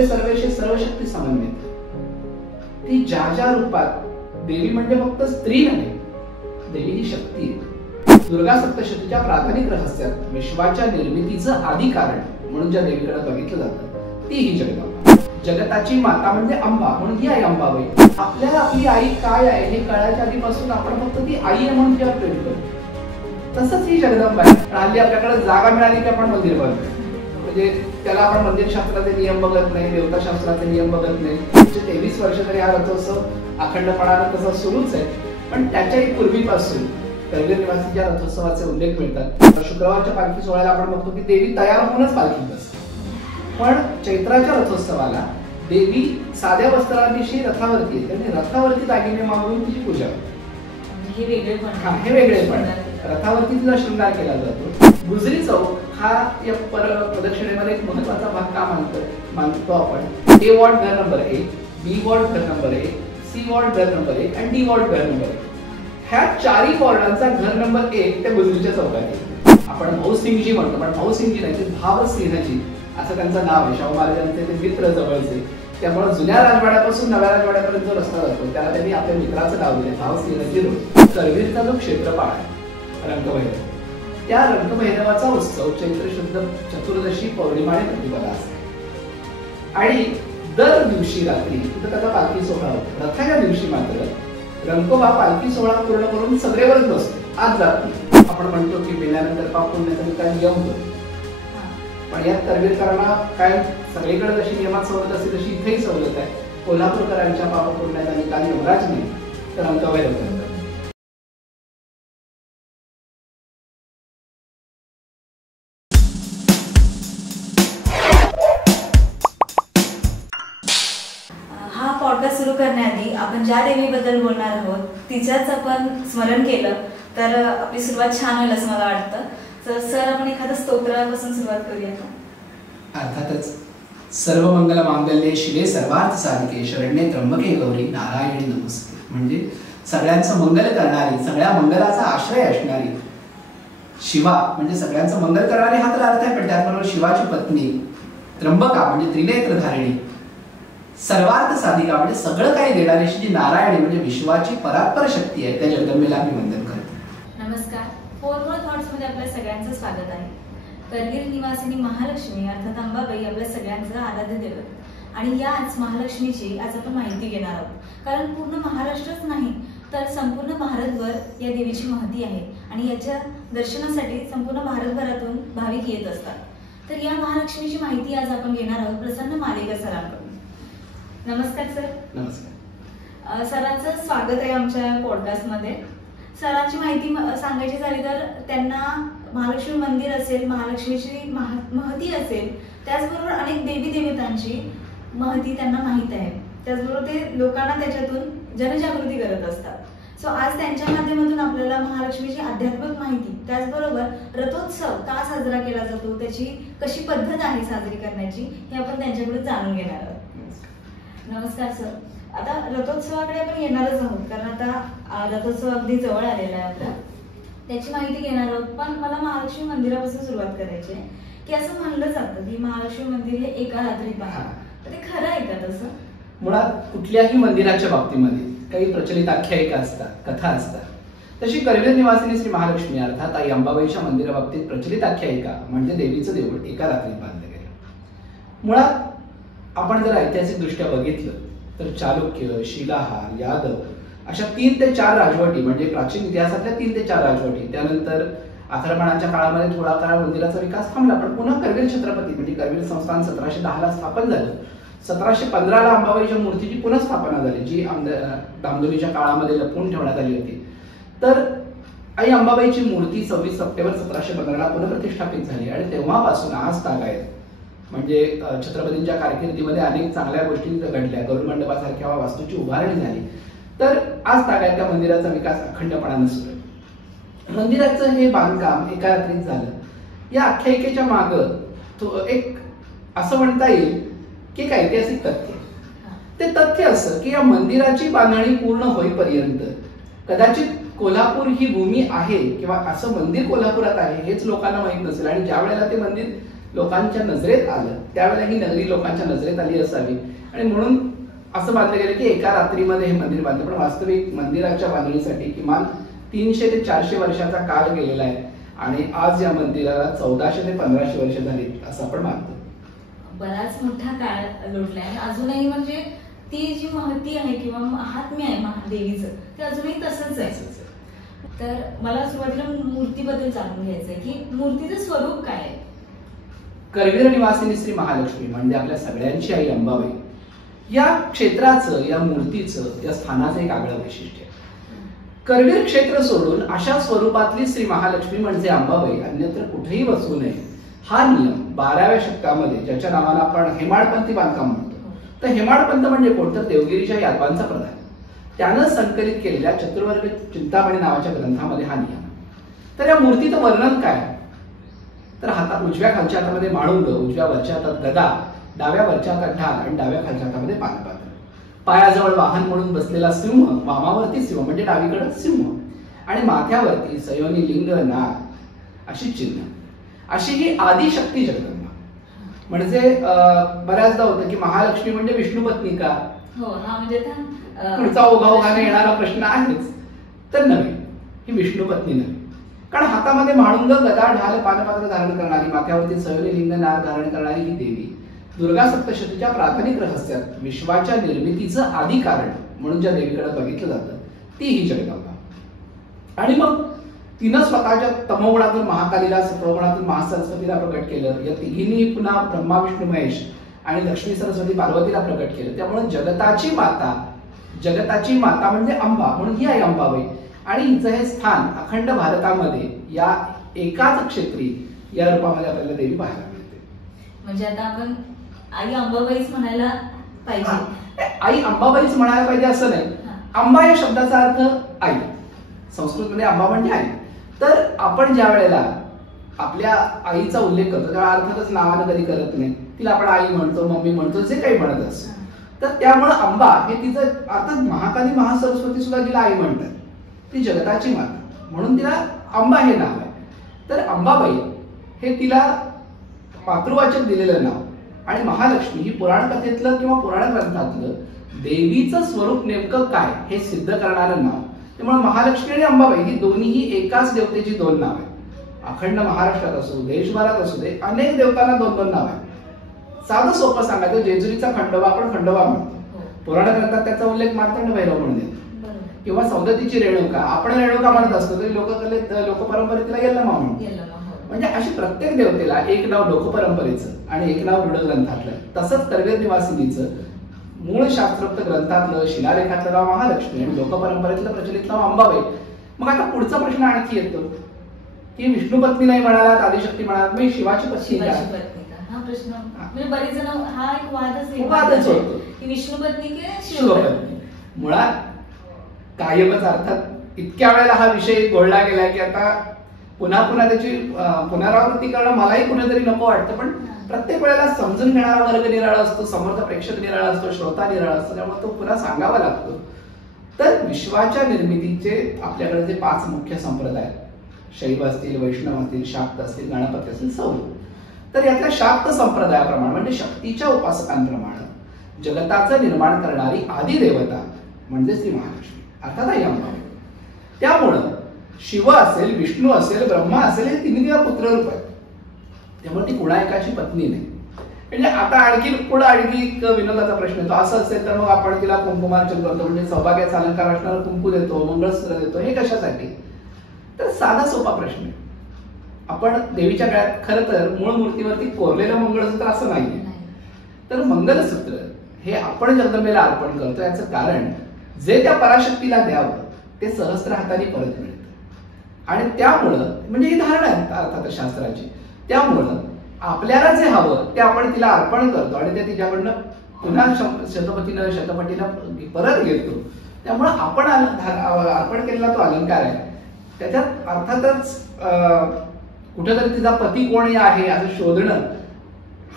सर्वे सर्वेशी सर्वशक्ती समन्वित, ती ज्या ज्या रूपात, देवी म्हणजे फक्त स्त्री नव्हे, देवी ही शक्ती आहे. दुर्गा सप्तशतीच्या प्राथमिक रहस्यात विश्वाच्या निर्मितीचं आदी कारण म्हणून ज्या देवीकडे बघितलं जातं ती ही जगदंबा. जगताची माता म्हणजे अंबा, म्हणून ही आई अंबाबाई. आपल्याला आपली आई काय आहे हे कळायच्या आधीपासून आपण फक्त ती आई आहे म्हणून तिला प्रेम करतो. तसंच ही जगदंबा आहे. हल्ली आपल्याकडे जागा मिळाली की आपण मंदिर बांधतो, म्हणजे त्याला आपण मंदिर शास्त्राचे नियम बघत नाही, देवताशास्त्राचे नियम बघत नाही. 23 वर्ष तरी हा रथोत्सव अखंडपणानं तसा सुरूच आहे. पण त्याच्याही पूर्वीपासून करवीर निवासीच्या रथोत्सवाचे उल्लेख मिळतात. शुक्रवारच्या पालखी सोहळ्याला आपण बघतो की देवी तयार होऊनच पालखीत बसते, पण चैत्राच्या रथोत्सवाला देवी साध्या वस्त्रांविषयी रथावरती येते आणि रथावरती दागिने मागून तिची पूजा होते. हे वेगळेपण रथावरती तिचा शृंगार केला जातो. गुजरी चौक हा या प्रदक्षिणेमध्ये एक महत्वाचा भाग का मानतो आपण. ए वॉर्ड घर नंबर 1, बी वॉर्ड घर नंबर 1, सी वॉर्ड घर नंबर 1 आणि डी वॉर्ड घर नंबर 1. ह्या चारही वॉर्डांचा घर नंबर 1 त्या गुजरीच्या चौकात आहे. आपण भाऊसिंगजी म्हणतो, पण भाऊसिंगजी नाही, ते भावसिंहजी असं त्यांचं नाव आहे. शाहू महाराजांचे ते मित्र जवळचे, त्यामुळे जुन्या राजवाड्यापासून नव्या राजवाड्यापर्यंत जो रस्ता जातो त्याला त्यांनी आपल्या मित्राचं नाव दिले, भावसिंहजी रोड. करवीरचा जो क्षेत्रफळ आहे रंगभैरव, त्या रंगभैरवाचा उत्सव चैत्र शुद्ध चतुर्दशी पौर्णिमा आणि प्रतिपदा असते. आणि दर दिवशी रात्री तिथं त्याचा पालखी सोहळा होतो. रथाच्या दिवशी मात्र रंगोबा पालखी सोहळा पूर्ण करून सगळेवरच बसतो, आज जात नाही. आपण म्हणतो की मेल्यानंतर पाप पुण्याचा काय नियम होतो, पण यात करवीरकरांना काय सगळीकडे जशी नियमात सवलत असते तशी इथेही सवलत आहे. कोल्हापूरकरांच्या पाप पुण्याचा निकाल यमराज नाही तर रंगभैरव करतात. हा पॉडकास्ट सुरू करण्याआधी आपण ज्या देवीबद्दल बोलणार आहोत तिच्याच आपण स्मरण केलं तर आपली सुरुवात छान होईल असं मला वाटतं. तर सर आपण एखाद्या स्तोत्रापासून सुरुवात करूया का? अर्थातच. सर्व मंगल मांगल्ये शिवे सर्वार्थ साधिके शरण्ये त्र्यंबके गौरी नारायणी नमस्ते. म्हणजे सगळ्यांचं मंगल करणारी, सगळ्या मंगलाचा आश्रय असणारी शिवा म्हणजे सगळ्यांचं मंगल करणारी हा तर अर्थ आहे, पण त्याचबरोबर शिवाची पत्नी त्र्यंबका म्हणजे त्रिनेत्रधारिणी, सर्वार्थ साधिका म्हणजे सगळं काही देणारी जी नारायणी म्हणजे विश्वाची परात्पर शक्ती आहे, त्या जगदंबेला मी वंदन करतो. नमस्कार. फोर मोर थॉट्स मध्ये आपल्या सगळ्यांचं स्वागत आहे. करवीर निवासिनी महालक्ष्मी अर्थात अंबाबाई आपल्या सगळ्यांचं आराध्य दैवत आणि याच महालक्ष्मीची आज आपण माहिती घेणार आहोत. कारण पूर्ण महाराष्ट्रच नाही तर संपूर्ण भारतभर या देवीची महती आहे आणि याच्या दर्शनासाठी संपूर्ण भारतभरातून भाविक येत असतात. तर या महालक्ष्मीची माहिती आज आपण घेणार आहोत प्रसन्न मालेकर सरांकडून. नमस्कार सर. नमस्कार. सरांचं स्वागत आहे आमच्या पॉडकास्ट मध्ये. सरांची माहिती सांगायची झाली तर त्यांना महालक्ष्मी मंदिर असेल, महालक्ष्मीची महती असेल, त्याचबरोबर अनेक देवी देवतांची महती त्यांना माहित आहे. त्याचबरोबर ते लोकांना त्याच्यातून जनजागृती करत असतात. सो आज त्यांच्या माध्यमातून आपल्याला महालक्ष्मीची आध्यात्मिक माहिती, त्याचबरोबर रथोत्सव का साजरा केला जातो, त्याची कशी पद्धत आहे साजरी करण्याची, हे आपण त्यांच्याकडे जाणून घेणार आहोत. नमस्कार सर. आता रथोत्सवाकडे आपण येणारच आहोत कारण आता रथोत्सव अगदी जवळ आलेला आहे आपला, त्याची माहिती घेणार आहोत. पण मला महालक्ष्मी मंदिरापासून सुरुवात करायची आहे की असं म्हणलं जातं की महालक्ष्मी मंदिर हे एका रात्रीत बांधलं, तर ते खरं आहे का? तसं मुळात कुठल्याही मंदिराच्या बाबतीमध्ये काही प्रचलित आख्यायिका असतात, कथा असतात. तशी करवीर निवासिनी श्री महालक्ष्मी अर्थात आई अंबाबाईच्या मंदिराबाबतीत प्रचलित आख्यायिका म्हणजे देवीचं देऊळ एका रात्रीत बांधलं गेलं. मुळात आपण जर ऐतिहासिक दृष्ट्या बघितलं तर चालुक्य, शिलाहार, यादव अशा 3 ते 4 राजवटी म्हणजे प्राचीन इतिहासातल्या 3 ते 4 राजवटी, त्यानंतर आक्रमणाच्या काळामध्ये थोडा काळ मंदिराचा विकास थांबला, पण पुन्हा करवीर छत्रपती म्हणजे करवीर संस्थान 1710 ला स्थापन झालं. 1715 ला अंबाबाईच्या मूर्तीची पुनःस्थापना झाली जी दामोदरीच्या काळामध्ये लपवून ठेवण्यात आली होती. तर आई अंबाबाईची मूर्ती 26 सप्टेंबर 1715 ला पुनःप्रतिष्ठापित झाली आणि तेव्हापासून आज तागायत म्हणजे छत्रपतींच्या कारकिर्दीमध्ये अनेक चांगल्या गोष्टी घडल्या, गरुड मंडपासारख्या वास्तूची उभारणी झाली. तर आज तागायत त्या मंदिराचा विकास अखंडपणाने सुरू आहे. मंदिराचं हे बांधकाम एका रात्रीत झालं. या आख्यायिकेच्या मागं एक असं म्हणता येईल की एक ऐतिहासिक तथ्य. ते तथ्य असं की या मंदिराची बांधणी पूर्ण होईपर्यंत कदाचित कोल्हापूर ही भूमी आहे किंवा असं मंदिर कोल्हापुरात आहे हेच लोकांना माहित नसेल. आणि ज्या वेळेला ते मंदिर लोकांच्या नजरेत आलं, त्यावेळेला ही नगरी लोकांच्या नजरेत आली असावी आणि म्हणून असं मानलं गेलं की एका रात्रीमध्ये हे मंदिर बांधलं. पण वास्तविक मंदिराच्या बांधणीसाठी किमान 300 ते 400 वर्षाचा काळ गेलेला आहे आणि आज या मंदिराला 1400 ते 1500 वर्ष झाली असं आपण मानतो. बराच मोठा काळ लोटलाय आणि अजूनही म्हणजे ती जी महती आहे किंवा महात्म्य आहे महादेवीचं ते अजूनही तसंच आहे. तर मला सुरुवातीला मूर्तीबद्दल जाणून घ्यायचंय की मूर्तीचं स्वरूप काय आहे. करवीर निवासिनी श्री महालक्ष्मी म्हणजे आपल्या सगळ्यांची आई अंबाबाई या क्षेत्राचं, या मूर्तीचं, या स्थानाचं एक आगळं वैशिष्ट्य आहे. करवीर क्षेत्र सोडून अशा स्वरूपातली श्री महालक्ष्मी म्हणजे अंबाबाई अन्यत्र कुठेही बसू नये हा नियम 12व्या शतकामध्ये, ज्याच्या नावानं आपण हेमाडपंथी बांधकाम म्हणतो, तर हेमाडपंथ म्हणजे कोण, तर देवगिरीच्या यादवांचा प्रधान, त्यानं संकलित केलेल्या चतुर्वर्ग चिंतामणी नावाच्या ग्रंथामध्ये हा नियम. तर या मूर्तीचं वर्णन काय, तर हातात उजव्या खालच्या हातामध्ये माळुंग, उजव्या वरच्या हातात गदा, डाव्या वरच्या हातात ढाल आणि डाव्या खालच्या हातामध्ये पानपात्र, पायाजवळ वाहन म्हणून बसलेला सिंह, वामावरती सिंह म्हणजे डावीकडे सिंह आणि माथ्यावरती सयोनी लिंग नाग अशी चिन्ह. अशी ही आदिशक्ती जगदंबा. म्हणजे बऱ्याचदा होतं की महालक्ष्मी म्हणजे विष्णू पत्नी का, हो हा म्हणजे पुढचा ओघाओघाने येणारा प्रश्न आहेच. तर नव्हे, ही विष्णू पत्नी नव्हे, कारण हातामध्ये म्हाळुंग, गदा, ढाल, पानपात्र धारण करणारी, माथ्यावरती सयोनी लिंग नाग धारण करणारी ही देवी दुर्गा सप्तशतीच्या प्राथमिक रहस्यात विश्वाच्या निर्मितीचं आदी कारण म्हणून ज्या देवीकडे बघितलं जातं ती ही जगदंबा. आणि मग तिनं स्वतःच्या तमोगुणातून महाकालीला, सत्वगुणातून महासरस्वतीला प्रकट केलं. या तिघींनी पुन्हा ब्रह्मा विष्णू महेश आणि लक्ष्मी सरस्वती पार्वतीला प्रकट केलं. त्यामुळे जगताची माता म्हणजे अंबा म्हणून ही आहे अंबाबाई. आणि हिचं हे स्थान अखंड भारतामध्ये या एकाच क्षेत्री या रूपामध्ये आपल्याला देवी पाहायला मिळते. म्हणजे आता आपण आई अंबाबाईच म्हणायला पाहिजे. आई अंबाबाईच म्हणायला पाहिजे असं नाही. अंबा या शब्दाचा अर्थ आई, संस्कृतमध्ये अंबा म्हणजे आई. तर आपण ज्या वेळेला आपल्या आईचा उल्लेख करतो तेव्हा अर्थातच नावानं कधी करत नाही, तिला आपण आई म्हणतो, मम्मी म्हणतो, जे काही म्हणत असतो. तर त्यामुळे अंबा हे तिचं, अर्थात महाकाली महासरस्वती सुद्धा तिला आई म्हणतात, ती जगताची माता म्हणून तिला अंबा हे नाव आहे. तर अंबाबाई हे तिला मातृवाचक दिलेलं नाव आणि महालक्ष्मी ही पुराण कथेतलं किंवा पुराण ग्रंथातलं देवीचं स्वरूप नेमकं काय हे सिद्ध करणारं नाव. त्यामुळे महालक्ष्मी आणि अंबाबाई ही दोन्हीही एकाच देवतेची दोन नाव आहेत. अखंड महाराष्ट्रात असो, देशभरात असू दे, अनेक देवतांना दोन दोन नाव आहेत. साधं सोपं सांगायचं, जेजुरीचा खंडोबा आपण खंडोबा म्हणतो, पुराण ग्रंथात त्याचा उल्लेख मार्तंड भैरव म्हणून येतो. किंवा सौंदतीची रेणुका आपण रेणुका म्हणत असतो तरी लोक परंपरेला यल्लमा म्हणतो. म्हणजे अशी प्रत्येक देवतेला एक नाव लोकपरंपरेचं आणि एक नाव रूढ ग्रंथातलं. तसंच करवीर निवासिनीचं मूळ शास्त्रोक्त ग्रंथातलं शिलालेखातलं नाव महालक्ष्मी आणि लोकपरंपरेतलं प्रचलित नाव अंबाबाई. मग आता पुढचा प्रश्न आणखी येतो की विष्णू पत्नी नाही म्हणालात, आदिशक्ती म्हणालात, मग शिवाची पत्नी का? हा प्रश्न म्हणजे बरेच जण हा एक वादच होतो की विष्णू पत्नी की शिवपत्नी. मुळात कायमच अर्थात इतक्या वेळेला हा विषय गोळला गेलाय की आता पुन्हा पुन्हा त्याची पुनरावृत्ती करणं मलाही कुठेतरी नको वाटतं. पण प्रत्येक वेळेला समजून घेणारा वर्ग निराळा असतो, समोरचा प्रेक्षक निराळा असतो, श्रोता निराळा असतो, त्यामुळे तो पुन्हा सांगावा लागतो. तर विश्वाच्या निर्मितीचे आपल्याकडे जे 5 मुख्य संप्रदाय, शैव असतील, वैष्णव असतील, शाक्त असतील, गणपती असतील, सौर. तर यातल्या शाक्त संप्रदायाप्रमाणे म्हणजे शक्तीच्या उपासकांप्रमाणे जगताचं निर्माण करणारी आदी देवता म्हणजे श्री महालक्ष्मी अर्थात आई अंबाबाई. त्यामुळं शिव असेल, विष्णू असेल, ब्रह्मा असेल, हे तिन्ही तिला पुत्ररूप आहेत. त्यामुळे ती कुणा एकाची पत्नी नाही. म्हणजे आता आणखी एक विनोदाचा प्रश्न येतो, असं असेल तर मग आपण तिला कुंकुमार्चन करतो, म्हणजे सौभाग्याचा अलंकार असणारा कुंकू देतो, मंगळसूत्र देतो, हे कशासाठी? तर साधा सोपा प्रश्न आहे. आपण देवीच्या गळ्यात खरं तर मूळ मूर्तीवरती कोरलेलं मंगळसूत्र असं नाहीये. तर मंगलसूत्र हे आपण जगदंबेला अर्पण करतो. याचं कारण जे त्या पराशक्तीला द्यावं ते सहस्त्र हाताने परत मिळतं. आणि त्यामुळं म्हणजे ही धारणा आहे अर्थात शास्त्राची. त्यामुळं आपल्याला जे हवं ते आपण तिला अर्पण करतो आणि ते तिच्याकडनं पुन्हा शतपटीनं परत घेतो. त्यामुळं आपण अर्पण केलेला तो अलंकार आहे, त्याच्यात अर्थातच कुठेतरी तिचा पती कोणी आहे असं शोधणं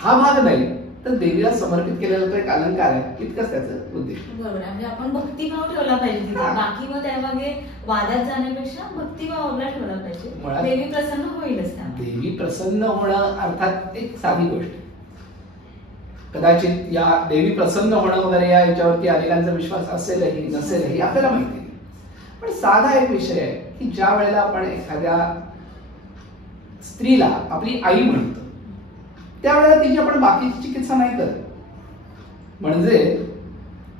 हा भाग नाही. तर देवीला समर्पित केलेला तो एक अलंकार आहे, इतकंच त्याचं उद्देश. बरोबर आहे. म्हणजे आपण भक्तिभाव ठेवला पाहिजे तिथे. बाकी मग त्यामागे वादात जाण्यापेक्षा भक्तिभाव आपला ठेवला पाहिजे. देवी प्रसन्न होईलच त्या. देवी प्रसन्न होणं अर्थात एक साधी गोष्ट. कदाचित या देवी प्रसन्न होणं वगैरे या याच्यावरती अनेकांचा विश्वास असेलही नसेलही आपल्याला माहिती नाही. पण साधा एक विषय आहे की ज्या वेळेला आपण एखाद्या स्त्रीला आपली आई म्हणतो त्यावेळेला तिची आपण बाकीची चिकित्सा नाही करत. म्हणजे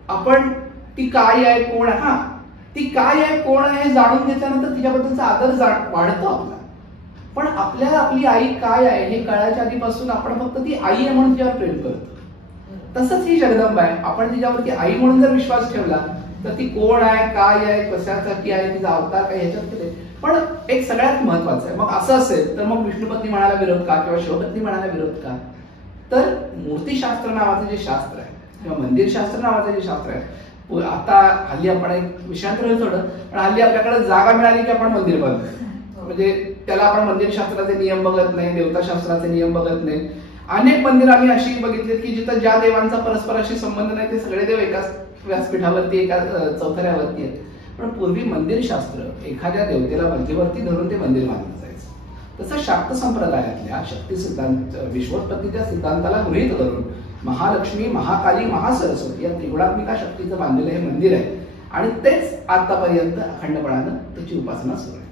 आपण ती काय आहे, कोण आहे, हा ती काय आहे, कोण आहे हे जाणून घेतल्यानंतर तिच्याबद्दलचा आदर वाढतो आपला. पण आपल्याला आपली आई काय आहे हे कळायच्या आधीपासून आपण फक्त ती आई आहे म्हणून तिच्यावर प्रेम करतो. तसंच ही जगदंबा आहे. आपण तिच्यावरती आई म्हणून जर विश्वास ठेवला तर ती कोण आहे, काय आहे, कशासाठी आहे, तिचा अवतार काय ह्याच्यात. पण एक सगळ्यात महत्वाचं आहे, मग असं असेल तर मग विष्णुपत्नी म्हणायला विरोध का किंवा शिवपत्नी म्हणायला विरोध का. तर मूर्तीशास्त्र नावाचं जे शास्त्र आहे किंवा मंदिरशास्त्र नावाचं जे शास्त्र आहे, आता हल्ली आपण एक विषयांतर होईल थोडं, पण हल्ली आपल्याकडे जागा मिळाली की आपण मंदिर बांधतो. म्हणजे त्याला आपण मंदिरशास्त्राचे नियम बघत नाही, देवताशास्त्राचे नियम बघत नाही. अनेक मंदिर आम्ही अशी बघितलीत की जिथं ज्या देवांचा परस्पराशी संबंध नाही ते सगळे देव एकाच व्यासपीठावरती एका चौथऱ्यावरती आहेत. पण पूर्वी मंदिरशास्त्र एखाद्या देवतेला मध्यवर्ती धरून ते मंदिर बांधलं जायचं. तसं शाक्त संप्रदायातल्या शक्ती सिद्धांत विश्वोत्पत्तीच्या सिद्धांताला गृहीत धरून महालक्ष्मी, महाकाली, महासरस्वती या त्रिगुणात्मिका शक्तीचं बांधलेलं हे मंदिर आहे आणि तेच आतापर्यंत अखंडपणानं त्याची उपासना सुरू आहे.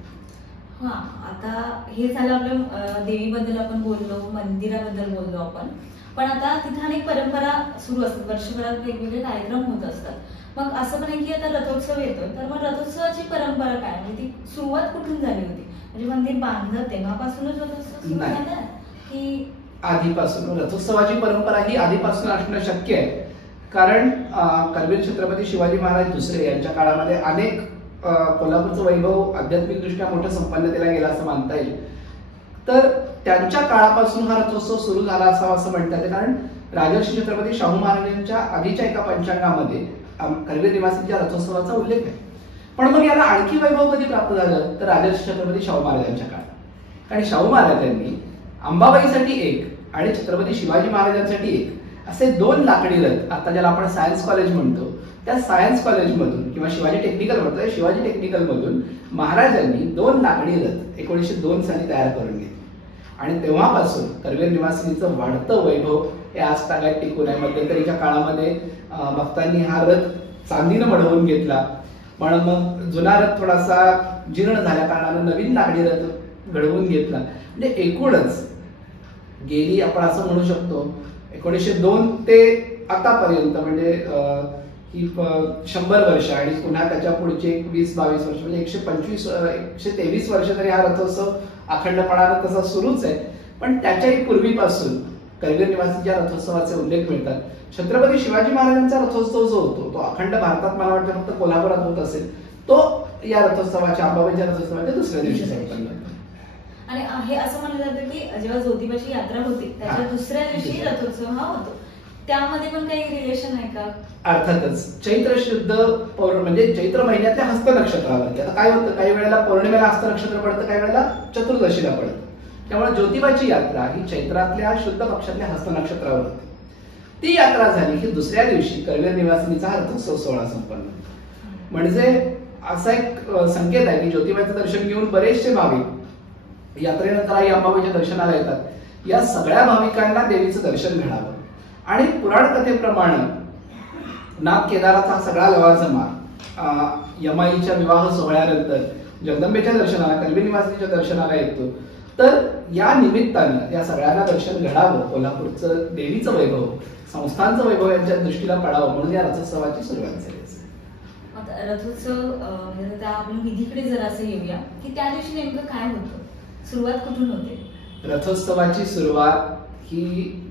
हा, आता हे झालं आपल्या देवीबद्दल आपण बोललो, मंदिराबद्दल बोललो आपण. पण आता तिथे अनेक परंपरा सुरू असतात, वर्षभरात वेगवेगळे कार्यक्रम होत असतात. मग असं पण आहे की आता रथोत्सव येतोय, तर मग रथोत्सवाची परंपरा काय, म्हणजे ती सुरुवात कुठून झाली होती? म्हणजे मंदिर बांधलं तेव्हापासूनच रथोत्सव सुरू झाला की आधीपासून? रथोत्सवाची परंपरा ही आधीपासून असणं शक्य आहे, कारण करवीर छत्रपती शिवाजी महाराज दुसरे यांच्या काळामध्ये अनेक कोल्हापूरचं वैभव आध्यात्मिकदृष्ट्या मोठ्या संपन्नतेला गेला असं मानता येईल. तर त्यांच्या काळापासून हा रथोत्सव सुरू झाला असावा असं म्हणता येते, कारण राजर्षी छत्रपती शाहू महाराजांच्या आधीच्या एका पंचांगामध्ये करवीर निवासींच्या रथोत्सवाचा उल्लेख आहे. पण मग याला आणखी वैभव कधी प्राप्त झालं तर राजर्षी छत्रपती शाहू महाराजांच्या काळात. कारण शाहू महाराजांनी अंबाबाईसाठी एक आणि छत्रपती शिवाजी महाराजांसाठी एक असे 2 लाकडी रथ, आता ज्याला आपण सायन्स कॉलेज म्हणतो, त्या सायन्स कॉलेजमधून किंवा शिवाजी टेक्निकल म्हणतोय, शिवाजी टेक्निकल मधून महाराजांनी 2 लाकडी रथ 1902 साली तयार करून घेतले. आणि तेव्हापासून करवीर निवासिनीचं वाढतं वैभव हे आज तागायत टिकून आहे. मध्यंतरीच्या काळामध्ये भक्तांनी हा रथ चांदीनं मढवून घेतला, पण मग जुना रथ थोडासा जीर्ण झाल्या कारणानं नवीन लाकडी रथ घडवून घेतला. म्हणजे एकूणच गेली आपण असं म्हणू शकतो 1902 ते आतापर्यंत म्हणजे ही 100 वर्ष आणि पुन्हा त्याच्या पुढचे 20-22 वर्ष म्हणजे 123 वर्ष तरी हा रथोत्सव अखंडपणानं तसा सुरूच आहे. पण त्याच्याही पूर्वीपासून करवीर निवासीच्या रथोत्सवाचे उल्लेख मिळतात. छत्रपती शिवाजी महाराजांचा रथोत्सव जो होतो तो अखंड भारतात मला वाटतं फक्त कोल्हापुरात होत असेल, तो या रथोत्सवाच्या अंबाबाईच्या रथोत्सवाच्या दुसऱ्या दिवशी संपन्न होतो. आणि हे असं म्हणलं जातं की जेव्हा ज्योतिबाची यात्रा होती त्याच्या दुसऱ्या दिवशी रथोत्सव हा होतो. त्यामध्ये पण काही रिलेशन आहे का? अर्थातच चैत्र शुद्ध म्हणजे चैत्र महिन्यातल्या हस्त नक्षत्रावरती. आता काय होतं, काही वेळेला पौर्णिमेला हस्त नक्षत्र पडतं, काही वेळेला चतुर्दशीला पडतं. त्यामुळे ज्योतिबाची यात्रा ही चैत्रातल्या शुद्ध पक्षातल्या हस्त नक्षत्रावर होती. ती यात्रा झाली की दुसऱ्या दिवशी करवीर निवासिनीचा हा रथोत्सव सोहळा संपन्न. म्हणजे असा एक संकेत आहे की ज्योतिबाचं दर्शन घेऊन बरेचसे भाविक यात्रेनंतर आई अंबाबाईच्या दर्शनाला येतात. या सगळ्या भाविकांना देवीचं दर्शन घडावं आणि पुराण कथेप्रमाणे नाग केदाराचा सगळा लवाजमा यमाईच्या विवाह सोहळ्यानंतर जगदंबेच्या दर्शनाला, करवीर निवासिनीच्या दर्शनाला येतो. तर या निमित्तानं या सगळ्यांना दर्शन घडावं, कोल्हापूरचं देवीचं वैभव, संस्थांचं वैभव यांच्या दृष्टीला पडावं म्हणून या रथोत्सवाची सुरुवात झाली. रथोत्सव आपण विधीकडे जर असं येऊया की त्या दिवशी नेमकं काय होतं, सुरुवात कुठून होते? रथोत्सवाची सुरुवात ही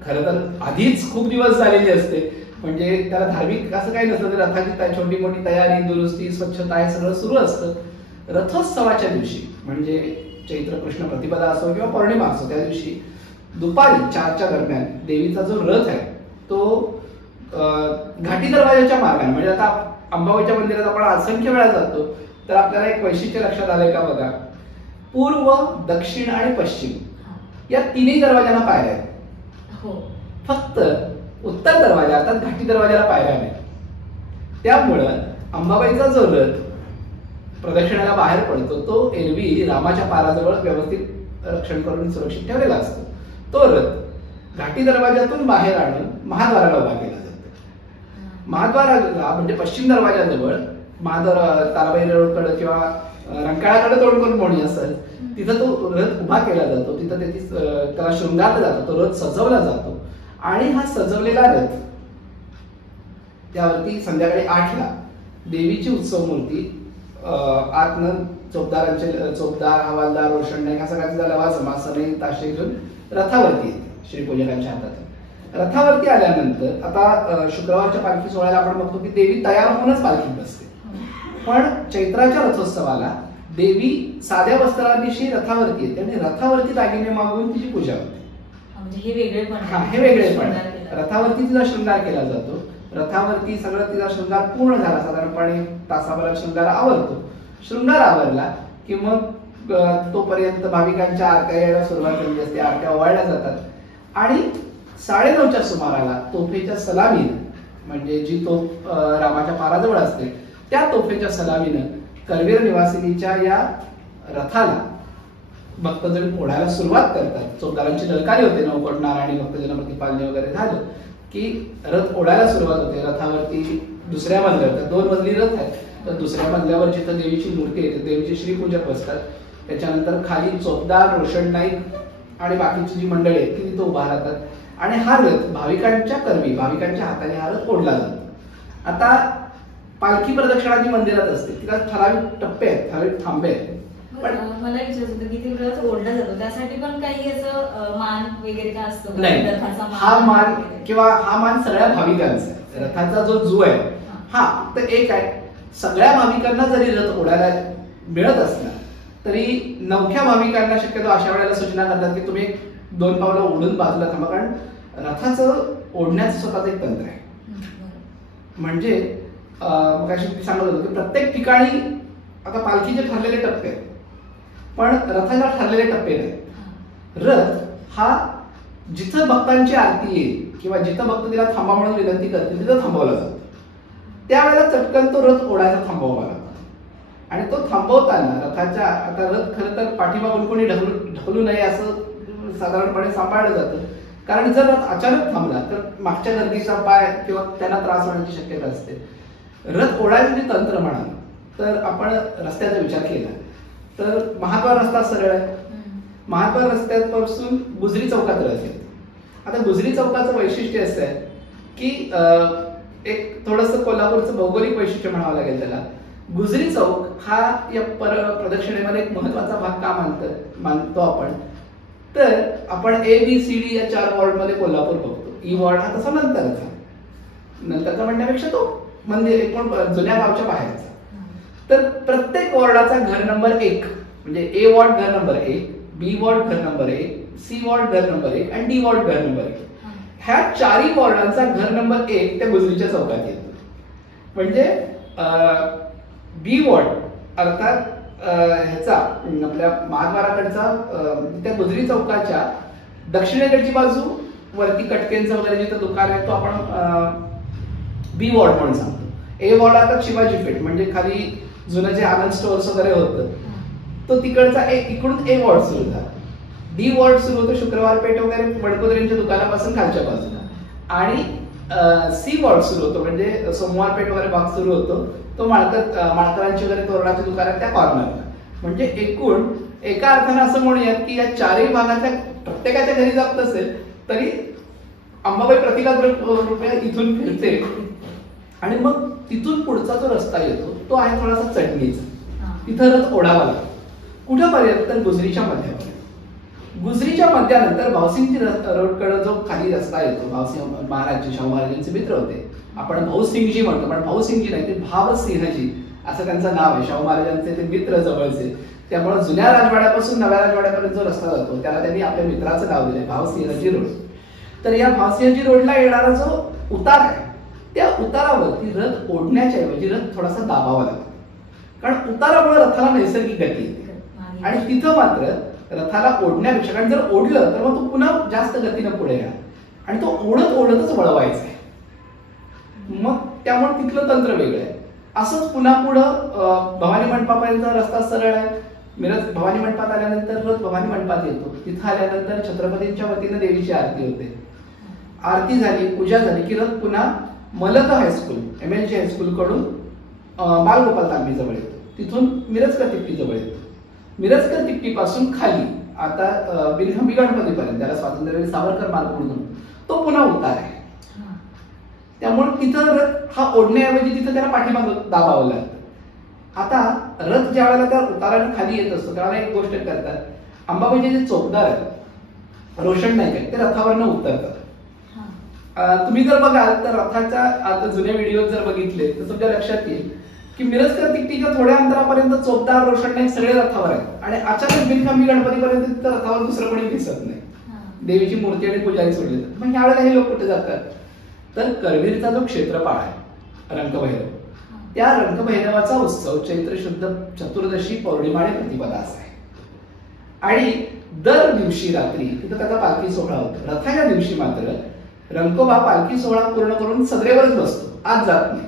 खरं तर आधीच खूप दिवस झालेली असते. म्हणजे त्याला धार्मिक असं काही नसतं, रथाची छोटी मोठी तयारी, दुरुस्ती, स्वच्छता हे सगळं सुरू असतं. रथोत्सवाच्या दिवशी म्हणजे चैत्र कृष्ण प्रतिपदा असो किंवा पौर्णिमा असो, त्या दिवशी दुपारी 4च्या दरम्यान देवीचा जो रथ आहे तो घाटी दरवाजाच्या मार्गाने, म्हणजे आता अंबाबाईच्या मंदिरात आपण असंख्य वेळा जातो तर आपल्याला एक वैशिष्ट्य लक्षात आलंय का बघा, पूर्व, दक्षिण आणि पश्चिम या 3 दरवाजांना पायऱ्या आहेत. फक्त उत्तर दरवाजा अर्थात घाटी दरवाजाला पायऱ्या नाही. त्यामुळं अंबाबाईचा जो रथ प्रदक्षिणाला बाहेर पडतो तो एरवी रामाच्या पाराजवळ व्यवस्थित रक्षण करून सुरक्षित ठेवलेला असतो. तो रथ घाटी दरवाजातून बाहेर आणून महाद्वाराला उभा केला जातो. महाद्वाराला म्हणजे पश्चिम दरवाजाजवळ ताराबाई रोडकडे किंवा रंकाळाकडे तोंड करून कोणी असेल तिथं तो रथ उभा केला जातो. तिथं त्याला शृंगारला जातो, तो रथ सजवला जातो आणि हा सजवलेला रथ त्यावरती संध्याकाळी 8ला देवीची उत्सव मूर्ती आतनं चोपदार, हवालदार, रोषण हा सगळ्यांचा लवा समाज सनई ताशे घेऊन रथावरती येते श्रीपूजकांच्या हातात. रथावरती आल्यानंतर आता शुक्रवारच्या पालखी सोहळ्याला आपण बघतो की देवी तयार होऊनच पालखीत बसते. पण चैत्राच्या रथोत्सवाला देवी साध्या वस्त्रांविषयी रथावरती येते आणि रथावरती दागिने मागून तिची पूजा होते. हे वेगळेपण. रथावरती तिचा शृंगार केला जातो. रथावरती सगळं तिचा शृंगार पूर्ण झाला, साधारणपणे तासाभरात शृंगार आवरतो. शृंगार आवरला की मग तोपर्यंत भाविकांच्या आरत्या यायला सुरुवात झाली असते. आरत्या ओवाळल्या जातात आणि 9:30च्या सुमाराला तोफेच्या सलामीनं म्हणजे जी तोफ रामाच्या पाराजवळ असते त्या तोफेच्या सलामीनं करवीर निवासिनीच्या या रथाला भक्तजन ओढायला सुरुवात करतात. चौदारांची ललकारी होते, नवकोट नारायणी भक्तजन प्रतिपालने वगैरे झालं की रथ ओढायला सुरुवात होते. रथावरती दुसऱ्या मजल्यावर 2 मजली रथ आहे, तर दुसऱ्या मजल्यावर जिथं देवीची मूर्ती आहे देवीचे श्रीपूजक बसतात. त्याच्यानंतर खाली चोपदार, रोषण नाईक आणि बाकीची जी मंडळी आहेत ती तिथं उभा राहतात आणि हा रथ भाविकांच्या हाताने हा रथ ओढला जातो. आता पालखी प्रदक्षिणा जी मंदिरात असते तिला ठराविक टप्पे आहेत, ठराविक थांबे आहेत. पण मला विचारायचं होतं की ते रथ ओढला जातो त्यासाठी पण काही असं मान वगैरे काय असतो? नाही, हा मान किंवा हा मान सगळ्या भाविकांचा आहे. रथाचा जो जू आहे हा फक्त एक आहे. सगळ्या भाविकांना जरी रथ ओढायला मिळत असला तरी नवख्या भाविकांना शक्यतो अशा वेळेला सूचना करतात की तुम्ही 2 पावलं ओढून बाजूला थांबा, कारण रथाचं ओढण्याचं स्वतःच एक तंत्र आहे. म्हणजे मग अशी सांगत होतो की प्रत्येक ठिकाणी आता पालखीचे ठरलेले टप्पे आहेत पण रथाला ठरलेले टप्पे नाही. रथ हा जिथं भक्तांची आरती येईल किंवा जिथं भक्त तिला थांबा म्हणून विनंती करतील तिथं थांबवला जातो. त्यावेळेला चटकन तो रथ ओढायचा थांबवावा लागतो आणि तो थांबवताना रथाच्या आता रथ खरं तर पाठीमागून कोणी ढकलू नये असं साधारणपणे सांभाळलं जातं. कारण जर रथ अचानक थांबला तर मागच्या गर्दीचा पाय किंवा त्यांना त्रास होण्याची शक्यता असते. रथ ओढायचं जे तंत्र म्हणाल तर आपण रस्त्याचा विचार केला तर महाद्वार रस्ता सरळ आहे. महाद्वार रस्त्यापासून गुजरी चौकात रथ येतो. आता गुजरी चौकाचं वैशिष्ट्य असं आहे की एक थोडंसं कोल्हापूरचं भौगोलिक वैशिष्ट्य म्हणावं लागेल त्याला. गुजरी चौक हा या प्रदक्षिणेमध्ये एक महत्वाचा भाग का मानतो आपण तर आपण ABCD या 4 वॉर्डमध्ये कोल्हापूर बघतो. ई वॉर्ड हा तसा नंतरचा म्हणण्यापेक्षा तो मंदिर एकूण जुन्या गावच्या बाहेरचा. तर प्रत्येक वॉर्डाचा घर नंबर 1 म्हणजे A वॉर्ड घर नंबर 1, B वॉर्ड घर नंबर 1, C वॉर्ड घर नंबर 1 आणि D वॉर्ड घर नंबर 1. ह्या 4 वॉर्डांचा घर नंबर 1 त्या गुजरीच्या चौकात येतो. म्हणजे B वॉर्ड अर्थात ह्याचा आपल्या महाद्वाराकडचा त्या गुजरी चौकाच्या दक्षिणेकडची बाजू वरती कटकेंचं वगैरे जिथं दुकान आहे तो आपण B वॉर्ड म्हणून सांगतो. A वॉर्ड आता शिवाजी पेठ म्हणजे खाली जुनं जे आनंद स्टोअर्स वगैरे होतं तो तिकडचा इकडून A वॉर्ड सुरू झाला. D वॉर्ड सुरू होतो शुक्रवार पेठ वगैरे वडकोदऱ्यांच्या दुकानापासून खालच्या बाजूला आणि C वॉर्ड सुरू होतो म्हणजे सोमवार पेठ वगैरे भाग सुरू होतो तो माळकरांची वगैरे तोरणाची दुकान आहेत त्या कॉर्नरला. म्हणजे एकूण एका अर्थाने असं म्हणूयात की या 4ही भागाच्या प्रत्येकाच्या घरी जात नसेल तरी अंबाबाई प्रतिलाख रुपये इथून फिरते आणि मग तिथून पुढचा जो रस्ता येतो तो आहे थोडासा चढणीचा. तिथं रथ ओढावा लागतो. कुठंपर्यंत तर गुजरीच्या मध्यापर्यंत. गुजरीच्या मध्यानंतर भावसिंगची रोडकडे जो खाली रस्ता येतो भावसिंग महाराज शाहू महाराजांचे मित्र होते आपण भाऊसिंगजी म्हणतो पण भाऊसिंगजी नाही ते भावसिंहजी असं त्यांचं नाव आहे. शाहू महाराजांचे ते मित्र जवळचे त्यामुळे जुन्या राजवाड्यापासून नव्या राजवाड्यापर्यंत जो रस्ता जातो त्याला त्यांनी आपल्या मित्राचं नाव दिलंय भावसिंहजी रोड. तर या भावसिंहजी रोडला येणारा जो उतार आहे त्या उतारावरती रथ ओढण्याच्या ऐवजी रथ थोडासा दाबावा लागतो कारण उतारामुळे रथाला नैसर्गिक गती येते आणि तिथं मात्र रथाला ओढण्यापेक्षा कारण जर ओढलं तर मग तो पुन्हा जास्त गतीनं पुढे येणार. आणि तो ओढत ओढतच वळवायचा आहे. मग त्यामुळे तिथलं तंत्र वेगळं आहे. असंच पुन्हा पुढं भवानी मंडपापर्यंत रस्ता सरळ आहे. मिरज भवानी मंडपात आल्यानंतर रथ भवानी मंडपात येतो. तिथं आल्यानंतर छत्रपतींच्या वतीनं देवीची आरती होते. आरती झाली, पूजा झाली की रथ पुन्हा मलक हायस्कूल MLG हायस्कूल कडून बालगोपाल तांबी जवळ येतो. तिथून मिरजकर तिप्पी जवळ येतो. मिरजकर तिप्पी पासून खाली आता बिनखंबी गणपतीपर्यंत, त्याला स्वातंत्र्यवीर सावरकर मार्ग म्हणून तो पुन्हा उतार आहे. त्यामुळे तिथं रथ हा ओढण्याऐवजी तिथं त्याला पाठीमागं दाबावं लागतं. आता रथ ज्या वेळेला त्या उताराने खाली येत असतो त्यावेळेला एक गोष्ट करतात, अंबाबाईचे जे चौकदार आहेत, रोशन नाईक आहेत, ते रथावरनं उतरतात. तुम्ही जर बघाल तर रथाच्या आता जुन्या व्हिडिओ जर बघितले तर तुमच्या लक्षात येईल की मिरजकर तिकटीच्या थोड्या अंतरापर्यंत चौकदार, रोशन नाईक सगळे रथावर आहेत आणि अचानक बिनखंबी गणपतीपर्यंत तिथं रथावर दुसरं कोणी दिसत नाही. देवीची मूर्ती आणि पुजारी सोडले. मग यावेळेला हे लोक कुठे जातात, तर करवीरचा जो क्षेत्रपाळ आहे रंगभैरव, त्या रंगभैरवाचा उत्सव चैत्र शुद्ध चतुर्दशी पौर्णिमा आणि प्रतिपदा असा आहे. आणि दर दिवशी रात्री तिथं त्याचा पालखी सोहळा होतो. रथाच्या दिवशी मात्र रंगोबा पालखी सोहळा पूर्ण करून सदरेवरच बसतो, आज जात नाही.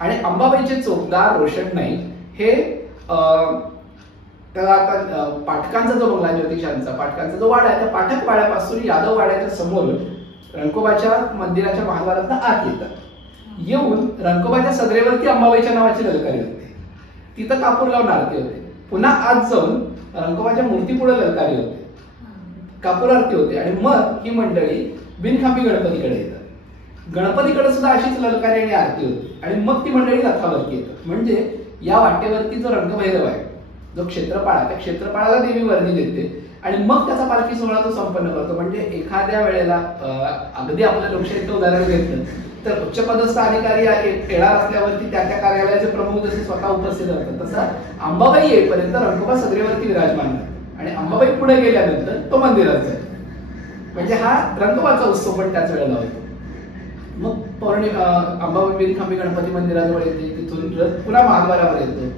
आणि अंबाबाईचे चोपदार, रोशन नाईक हे त्याला आता पाठकांचा जो बंगला ज्योतिषांचा पाठकांचा जो वाडा आहे, त्या पाठक वाड्यापासून यादव वाड्याच्या समोर रंगोबाच्या मंदिराच्या महाद्वारात आत येतात. येऊन रंगोबाच्या सदरेवरती अंबाबाईच्या नावाची ललकारी होते. तिथं कापूर लावून आरती होते. पुन्हा आत जाऊन रंगोबाच्या मूर्ती पुढे ललकारी होते, कापूर आरती होते. आणि मग ही मंडळी बिनखांबी गणपतीकडे येतात. गणपतीकडे सुद्धा अशीच ललकारी आणि आरती होती. आणि मग ती मंडळी रथावरती येतात. म्हणजे या वाटेवरती जो रंगभैरव आहे, जो क्षेत्रपाळ आहे, त्या क्षेत्रपाळाला देवी वर्णी देते आणि मग त्याचा पालखी सोहळा तो संपन्न करतो. म्हणजे एखाद्या वेळेला अगदी आपल्या लोकशाहीचं उदाहरण घेतलं तर उच्चपदस्थ अधिकारी येणार असल्यावरती त्या कार्यालयाचे प्रमुख जसे स्वतः उपस्थित असतात, तसा अंबाबाई येईपर्यंत रंगोबा सदरेवरती विराजमान आहे आणि अंबाबाई पुढे गेल्यानंतर तो मंदिरात जाईल. म्हणजे हा रंगोबाचा उत्सव पण त्याच वेळेला होतो. मग अंबाबाई बिनखांबी गणपती मंदिराजवळ येते. तिथून रथ पुन्हा महाद्वारावर येतो.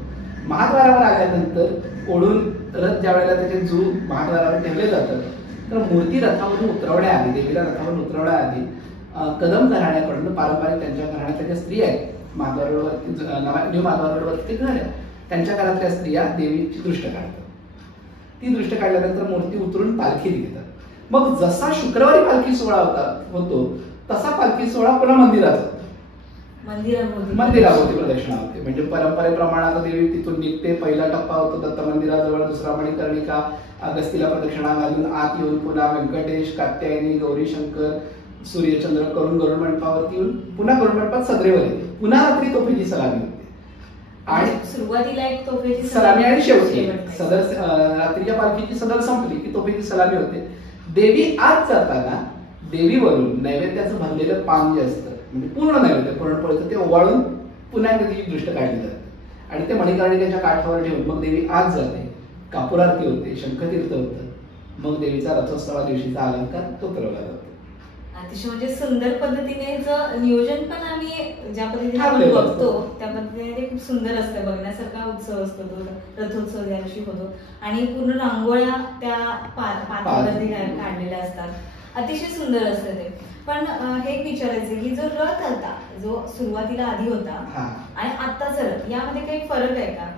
महाद्वारावर आल्यानंतर ओढून रथ ज्या वेळेला त्याचे जू महाद्वारावर ठेवले जातात, तर मूर्ती रथावरून उतरवण्याआधी, देवीला रथावरून उतरवण्याआधी कदम घराण्याकडून पारंपरिक त्यांच्या घराण्यातल्या ज्या स्त्रिया आहेत, महाद्वारावरती न्यू महाद्वारावरती घर आहे, त्यांच्या घरातल्या स्त्रिया देवीची दृष्ट काढतात. ती दृष्ट काढल्यानंतर मूर्ती उतरून पालखी निघतात. मग जसा शुक्रवारी पालखी सोहळा होतो तसा पालखी सोहळा पुन्हा मंदिरात होतो. मंदिराभोवती प्रदक्षिणा होते. म्हणजे परंपरेप्रमाणे आता देवी तिथून निघते. पहिला टप्पा होतो दत्त मंदिराजवळ, दुसरा मणिकर्णिका, अगस्तीला प्रदक्षिणा घालून आत येऊन पुन्हा व्यंकटेश, कात्यायनी, गौरीशंकर, सूर्यचंद्र करून गरुड मंडपावरती येऊन पुन्हा गरुड मंडपात सदरेवर येते. पुन्हा रात्री तोफेची सलामी होते आणि सुरुवातीला एक तोफेची सलामी आणि शेवटी सदर रात्रीच्या पालखीची सदर संपली की तोफेची सलामी होते. देवी आत जाताना देवीवरून नैवेद्याचं भरलेलं पान जे असतं, म्हणजे पूर्ण नैवेद्य पुरणपोळीचं, ते ओवाळून पुन्हा एकदा तिची दृष्ट काढली जाते आणि ते मणिकर्णिकेच्या काठावर ठेवून मग देवी आत जाते. कापूर आरती होते, शंखतीर्थ होतं. मग देवीचा रथोत्सवा दिवशीचा अलंकार तो करवला जातो. अतिशय म्हणजे सुंदर पद्धतीने नियोजन पण आम्ही ज्या पद्धतीने बघतो त्या पद्धतीने ते खूप सुंदर असतं. बघण्यासारखा उत्सव असतो तो रथोत्सव ज्या दिवशी होतो. आणि पूर्ण रांगोळ्या त्या पात्रावरती काढलेल्या असतात. अतिशय सुंदर असतं ते. पण हे एक विचारायचं की जो रथ होता, जो सुरुवातीला आधी होता आणि आत्ताचा रथ, यामध्ये काही फरक आहे का?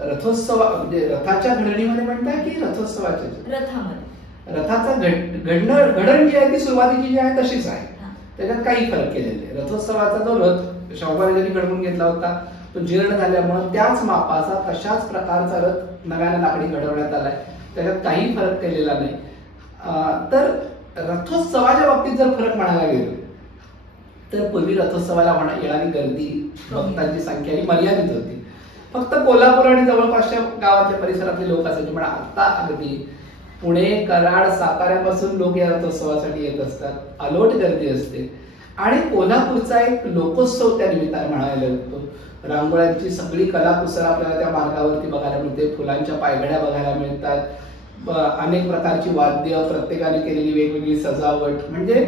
रथोत्सव म्हणजे रथाच्या घडणीमध्ये म्हणताय की रथोत्सवाच्या? रथामध्ये रथाचा घडण जी आहे ती सुरुवातीची जी आहे तशीच आहे. त्याच्यात काही फरक केलेले नाही. रथोत्सवाचा जो रथ शाहूबाईंनी घडवून घेतला होता तो जीर्ण झाल्यामुळे त्याच मापाचा तशाच प्रकारचा रथ नव्याने लाकडी घडवण्यात आलाय. त्याच्यात काही फरक केलेला नाही. तर रथोत्सवाच्या बाबतीत जर फरक म्हणायला गेलो तर पूर्वी रथोत्सवाला येणारी गर्दी, भक्तांची संख्या ही मर्यादित होती. फक्त कोल्हापूर आणि जवळपासच्या गावातल्या परिसरातले लोक असायचे. पण आता अगदी पुणे, कराड, साताऱ्यापासून लोक या रथोत्सवासाठी येत असतात. अलोट गर्दी असते. आणि कोल्हापूरचा एक लोकोत्सव त्या निमित्ताने म्हणायला लागतो. रांगोळ्यांची सगळी कलाकुसर आपल्याला त्या मार्गावरती बघायला मिळते. फुलांच्या पायघड्या बघायला मिळतात. अनेक प्रकारची वाद्य, प्रत्येकाने केलेली वेगवेगळी सजावट. म्हणजे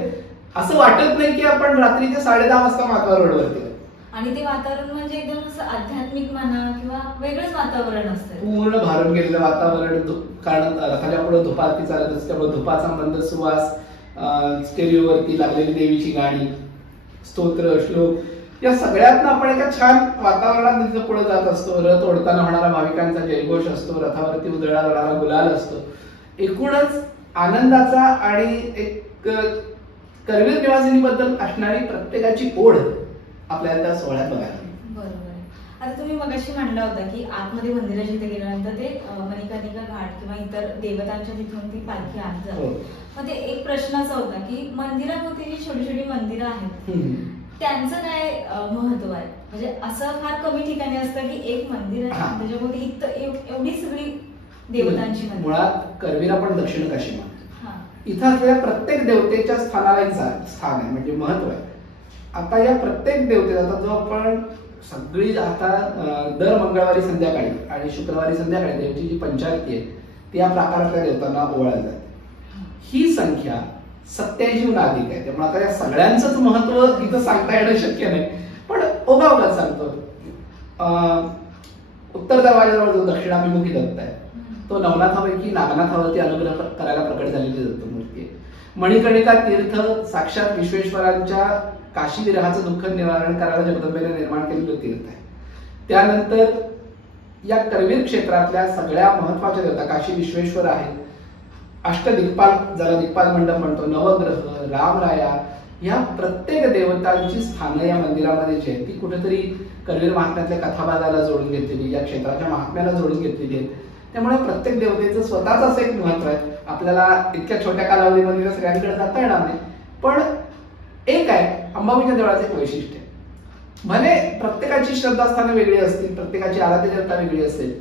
असं वाटत नाही की आपण रात्रीचे 10:30 वाजता माधवा रोडवरती. आणि ते वातावरण म्हणजे एकदम असं आध्यात्मिक म्हणा किंवा वेगळंच वातावरण असतं. पूर्ण भारून गेलेलं वातावरण. कारण रथाच्या पुढे धुपारती चालत असते त्यामुळे धुपाचा मंद सुवास, स्टेरिओवरती लागलेली देवीची गाणी, स्तोत्र, श्लोक, या सगळ्यातनं आपण एका छान वातावरणात तिथं पुढे जात असतो. रथ ओढताना होणारा भाविकांचा जयघोष असतो, रथावरती उधळला जाणारा गुलाल असतो. एकूणच आनंदाचा आणि एक करवीर निवासिनीबद्दल असणारी प्रत्येकाची ओढ आपल्याला त्या सोहळ्यात बघायला मिळते. बरोबर आहे. आता तुम्ही मगाशी म्हणला होता की आतमध्ये मंदिराच्या इथे गेल्यानंतर ते मणिकर्णिका घाट किंवा इतर देवतांच्या तिथून ती पालखी आत जाते. मग ते एक प्रश्न असा होता की मंदिरामध्ये जी छोटी छोटी मंदिरं आहेत त्यांचं काय महत्व आहे? म्हणजे असं फार कमी ठिकाणी असतं की एक मंदिर आहे त्याच्यामध्ये एवढी सगळी देवतांची मंदिरं. मुळात करवीर आपण दक्षिण काशी म्हणतो. इथं असलेल्या प्रत्येक देवतेच्या स्थानाला एक स्थान आहे, म्हणजे महत्व आहे. आता या प्रत्येक देवतेचा आता जो आपण सगळी आता दर मंगळवारी संध्याकाळी आणि शुक्रवारी संध्याकाळी देवची जी पंचारती आहे ती या प्रकारातल्या देवतांना ओवाळली जाते. ही संख्या 87 अधिक आहे. त्यामुळे आता या सगळ्यांचंच महत्व इथं सांगता येणं शक्य नाही, पण ओघावघात सांगतो. उत्तर दरवाजाजवळ जो दक्षिणाभिमुखी दत्त आहे तो नवनाथापैकी नागनाथावरती अनुग्रह करायला प्रकट झालेली दत्तमूर्ती आहे. मणिकर्णिका तीर्थ साक्षात विश्वेश्वरांच्या काशी विरहाचं दुःख निवारण करायला जगदंबेने निर्माण केलेलं तीर्थ आहे. त्यानंतर या करवीर क्षेत्रातल्या सगळ्या महत्वाच्या देवता काशी विश्वेश्वर आहेत. अष्टदिक्पाल, ज्याला दिक्पाल मंडप म्हणतो, नवग्रह, रामराया, या प्रत्येक देवतांची स्थानं या मंदिरामध्ये जी आहेत ती कुठेतरी करवीर महात्म्यातल्या कथाभागाला जोडून घेतलेली, या क्षेत्राच्या महात्म्याला जोडून घेतलेली आहेत. त्यामुळे प्रत्येक देवतेचं स्वतःच असं एक महत्व आहे. आपल्याला इतक्या छोट्या कालावधीमध्ये सगळ्यांकडे जाता येणार नाही, पण एक आहे अंबाबाईच्या देवळाचं एक वैशिष्ट्य आहे. भले प्रत्येकाची श्रद्धास्थानं वेगळी असतील, प्रत्येकाची आराध्य देवता वेगळी असेल,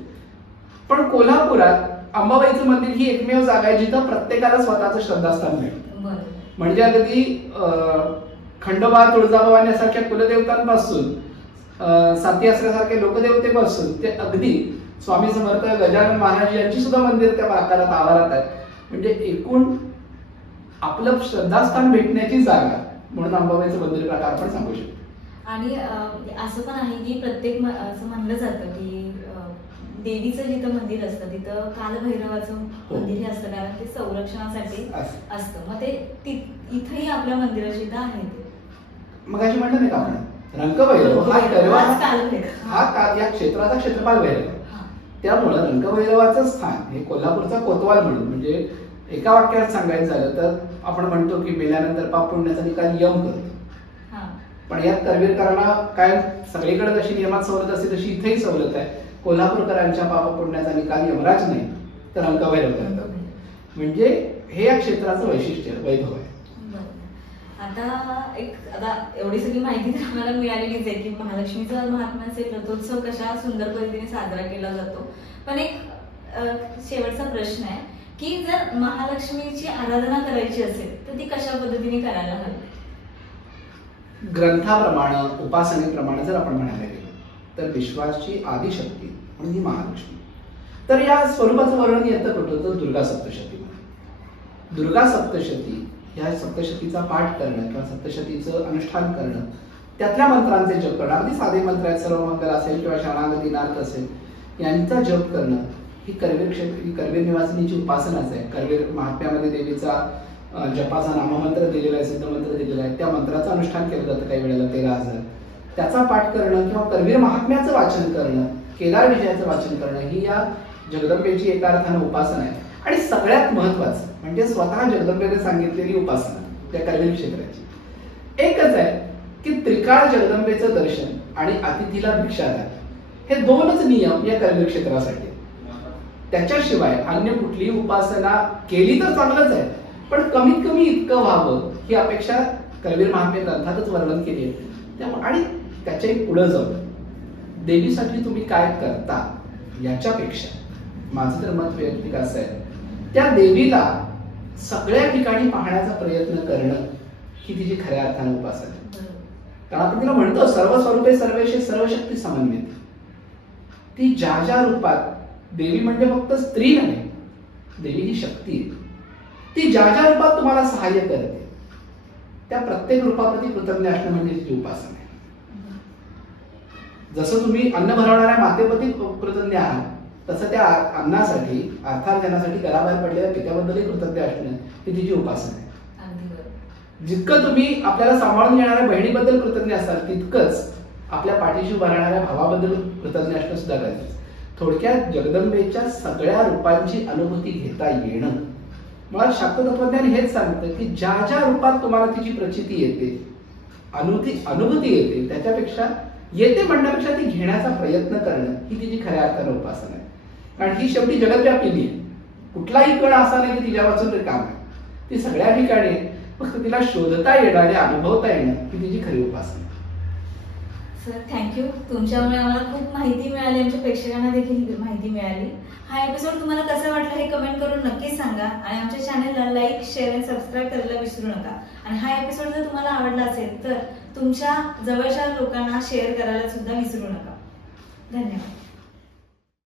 पण कोल्हापुरात अंबाबाईचं मंदिर ही एकमेव जागा आहे जिथं प्रत्येकाला स्वतःचं श्रद्धास्थान मिळतं. म्हणजे अगदी खंडोबा, तुळजाभवानी यासारख्या कुलदेवतांपासून साती आसऱ्यासारख्या लोकदेवतेपासून ते अगदी स्वामी समर्थ गजानन महाराज यांची सुद्धा मंदिर त्या आकारात आवारात आहेत. म्हणजे एकूण आपलं श्रद्धास्थान भेटण्याची जागा म्हणून अंबाबाईचं मंदिर प्रकार आपण सांगू शकतो. आणि असं पण आहे की प्रत्येक असं म्हणलं जातं की देवीचं जिथं मंदिर असतं तिथं कालभैरवाचं मंदिर हे असतं, कारण ते संरक्षणासाठी असतं. मग ते इथंही आपल्या मंदिराची इथं आहे. मग अशी म्हणलं नाही का आपण रंगभैरव हा या क्षेत्राचा क्षेत्रपाल भैरव. त्यामुळं रंगभैरवाचं स्थान हे कोल्हापूरचा कोतवाल म्हणून, म्हणजे एका वाक्यात सांगायचं झालं तर आपण म्हणतो की मेल्यानंतर पाप पुण्याचा निकाल यम करतो. पण यात करवीरकरांना काय सगळीकडे जशी नियमात सवलत असते तशी इथेही सवलत आहे. कोल्हापूरकरांच्या पाप पुण्याचा निकाल यमराज नाही तर रंगभैरव करतात. म्हणजे हे या क्षेत्राचं वैशिष्ट्य वैभव आहे. आता एवढी सगळी माहिती तर आम्हाला मिळालेलीच आहे की महालक्ष्मीचा महात्म्य असेल, रथोत्सव कशा सुंदर पद्धतीने साजरा केला जातो. पण एक शेवटचा प्रश्न आहे की जर महालक्ष्मीची आराधना करायची असेल तर ती कशा पद्धतीने करायला हवी? ग्रंथाप्रमाणे, उपासनेप्रमाणे जर आपण म्हणायला गेलो तर विश्वाची आदिशक्ती म्हणजे महालक्ष्मी. तर या स्वरूपाचं वर्णन येतं कुठं तर दुर्गा सप्तशती. दुर्गा सप्तशती ह्या सप्तशतीचा पाठ करणं किंवा सप्तशतीचं अनुष्ठान करणं, त्यातल्या मंत्रांचे जप करणं, अगदी साधे मंत्र आहेत, सर्वमंगल असेल किंवा शरणागती नाथ असेल, यांचा जप करणं ही करवीर निवासिनीची उपासनाच आहे. करवीर महात्म्यामध्ये देवीचा जपाचा नाममंत्र दिलेला आहे, सिद्धमंत्र दिलेला आहे. त्या मंत्राचं अनुष्ठान केलं जातं काही वेळेला 13,000. त्याचा पाठ करणं किंवा करवीर महात्म्याचं वाचन करणं, केदार विजयाचं वाचन करणं ही या जगदंबेची एका अर्थानं उपासना आहे. आणि सगळ्यात महत्वाचं म्हणजे स्वतः जगदंबेने सांगितलेली उपासना त्या करवीर क्षेत्राची एकच आहे की त्रिकाळ जगदंबेचं दर्शन आणि अतिथीला भिक्षादान हे दोनच नियम या करवीर क्षेत्रासाठी. त्याच्याशिवाय अन्य कुठलीही उपासना केली तर चांगलंच आहे, पण कमीत कमी इतकं व्हावं ही अपेक्षा करवीर महात्म्य ग्रंथातच वर्णन केली आहे. त्यामुळे आणि त्याच्याही पुढे जाऊन देवीसाठी तुम्ही काय करता याच्यापेक्षा माझं तर मत वैयक्तिक असं आहे त्या देवीला सगळ्या ठिकाणी पाहण्याचा प्रयत्न करणं ही तिची खऱ्या अर्थाने उपासना आहे. कारण आपण तिला म्हणतो सर्व स्वरूपे सर्वेशे सर्वशक्ती समन्वित. ती ज्या ज्या रूपात, देवी म्हणजे फक्त स्त्री नाही, देवी ही शक्ती आहे. ती ज्या ज्या रूपात तुम्हाला सहाय्य करते त्या प्रत्येक रूपाप्रती कृतज्ञ असणं म्हणजे तिची उपासना आहे. जसं तुम्ही अन्न भरवणाऱ्या मातेप्रती कृतज्ञ आहात तसं त्या अन्नासाठी, अर्थार्जनासाठी घराबाहेर पडलेल्या पित्याबद्दलही कृतज्ञ असणं ही तिची उपासना आहे. जितकं तुम्ही आपल्याला सांभाळून घेणाऱ्या बहिणीबद्दल कृतज्ञ असाल तितकंच आपल्या पाठीशी उभा राहणाऱ्या भावाबद्दल कृतज्ञ असणं सुद्धा गरजेचं. थोडक्यात जगदंबेच्या सगळ्या रूपांची अनुभूती घेता येणं. मुळात शाक्त तत्वज्ञान हेच सांगतं की ज्या ज्या रूपात तुम्हाला तिची प्रचिती येते, अनुभूती येते, त्याच्यापेक्षा येते म्हणण्यापेक्षा ती घेण्याचा प्रयत्न करणं ही तिची खऱ्या अर्थानं उपासना आहे. कारण ही शेवटी जगदव्यापिनी आहे. कुठलाही कण असा नाही की तिच्या वाचून काम आहे. ती सगळ्या ठिकाणी आहे. फक्त तिला शोधता येणं आणि अनुभवता येणं ही तिची खरी उपासना. Sir thank you. तुमच्यामुळे आम्हाला खूप माहिती मिळाली, आमच्या प्रेक्षकांना देखील माहिती मिळाली. हा एपिसोड तुम्हाला कसा वाटला हे कमेंट करून नक्कीच सांगा आणि आमच्या चॅनलला लाईक, शेअर आणि सबस्क्राईब करायला विसरू नका. आणि हा एपिसोड जर तुम्हाला आवडला असेल तर तुमच्या जवळच्या लोकांना शेअर करायला सुद्धा विसरू नका. धन्यवाद.